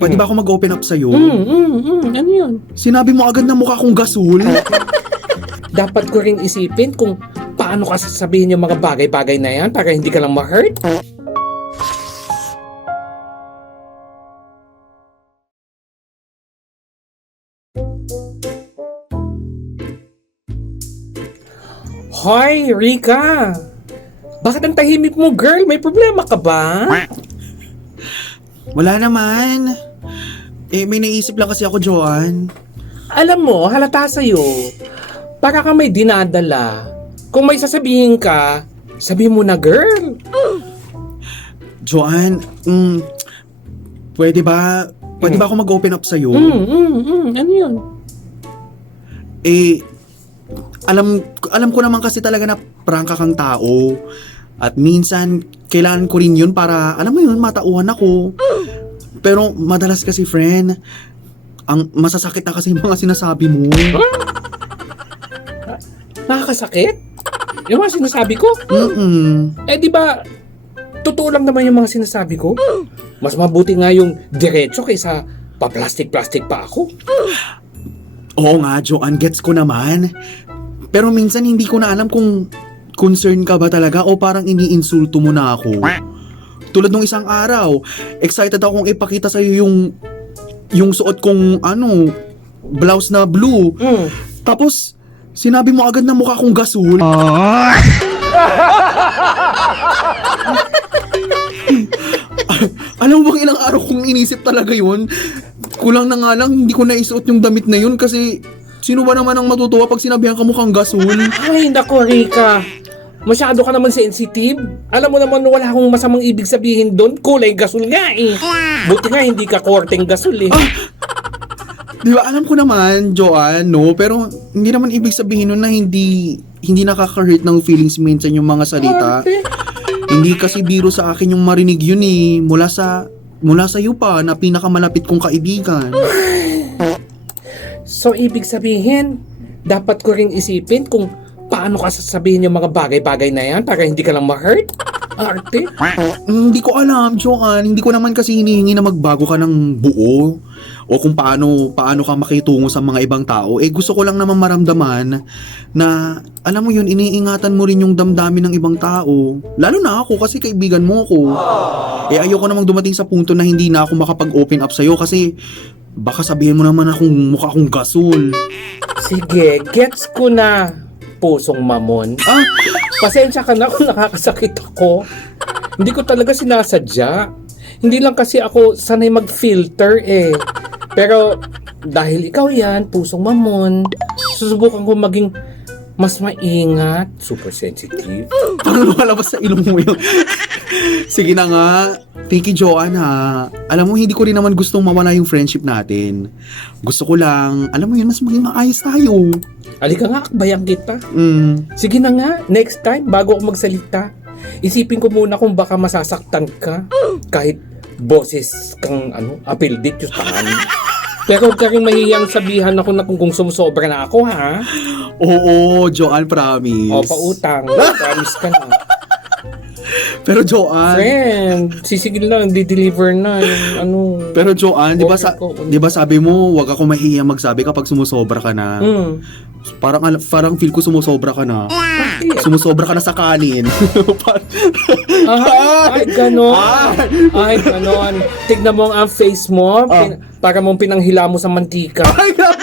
Pwede ba ako mag-open up sa'yo? Ano yun? Sinabi mo agad na mukha akong gasol. Dapat ko ring isipin kung paano ka sasabihin yung mga bagay-bagay na yan para hindi ka lang ma-hurt. Hoy, Rika! Bakit ang tahimik mo, girl? May problema ka ba? Wala naman. May naisip lang kasi ako, Joanne. Alam mo, halata sa'yo. Para ka may dinadala. Kung may sasabihin ka, sabihin mo na, girl. Joanne, pwede ba ako mag-open up sa'yo? Ano yun? Alam ko naman kasi talaga na prangka kang tao. At minsan, kailangan ko rin yun para, alam mo yun, matauhan ako. Pero madalas kasi, friend, ang masasakit na kasi yung mga sinasabi mo. Nakakasakit? Yung mga sinasabi ko? Di ba, totoo lang naman yung mga sinasabi ko? Mas mabuti nga yung diretso kaysa pa-plastic-plastic pa ako. Oo nga, Joanne, gets ko naman. Pero minsan hindi ko na alam kung concern ka ba talaga o parang iniinsulto mo na ako. Tulad nung isang araw, excited akong ipakita sa'yo yung suot kong blouse na blue. Tapos, sinabi mo agad na mukha akong gasol. Alam mo bang ilang araw kong inisip talaga yun? Kulang na nga lang, hindi ko naisuot yung damit na yun kasi sino ba naman ang matutuwa pag sinabihan ka mukhang gasol? Ay, nako, Rika. Masyado ka naman sensitive. Alam mo naman wala akong masamang ibig sabihin doon. Kulay gasol nga eh. Buti nga hindi ka korteng gasol eh. Di ba, alam ko naman, Joanne, no? Pero hindi naman ibig sabihin nun na hindi nakaka-hurt ng feelings minsan yung mga salita. Hindi kasi biro sa akin yung marinig yun eh. Mula sa iyo pa na pinakamalapit kong kaibigan. So, ibig sabihin, dapat ko ring isipin kung paano ka sasabihin yung mga bagay-bagay na yan para hindi ka lang ma-hurt? Arte? Hindi ko alam, Joanne. Hindi ko naman kasi hinihingi na magbago ka ng buo. O kung paano ka makitungo sa mga ibang tao. Gusto ko lang naman maramdaman na, alam mo yun, iniingatan mo rin yung damdamin ng ibang tao. Lalo na ako kasi kaibigan mo ko. Ayoko namang dumating sa punto na hindi na ako makapag-open up sa'yo kasi baka sabihin mo naman akong mukha akong gasol. Sige, gets ko na, pusong mamon. Pasensya ka na kung nakakasakit ako. Hindi ko talaga sinasadya. Hindi lang kasi ako sanay mag-filter eh. Pero dahil ikaw yan, pusong mamon, susubukan ko maging mas maingat. Super sensitive. Parang lumalabas sa ilong mo yun. Sige na nga. Thank you, Joanne, ha. Alam mo, hindi ko rin naman gustong mawala yung friendship natin. Gusto ko lang, alam mo yun, mas maging maayos tayo. Halika nga, akbayan kita. Sige na nga, next time, bago ako magsalita, isipin ko muna kung baka masasaktan ka. Kahit boses kang, apildit yung tangan. Pero huwag ka rin mahihiyang sabihan ako na kung sumusobra na ako, ha? Oo, Joanne, promise. O, pautang. Promise ka na. Pero Joanne, Friend, sisigil na, di-deliver na yung Pero Joanne, di ba sabi mo, wag ako mahihiyang magsabi kapag sumusobra ka na. Parang feel ko sumusobra ka na. Sumusobra ka na sa kanin. Ay, ganon. Ay, ganon. Tignan mo ang face mo, para mong pinanghila mo sa mantika. Ay, grabe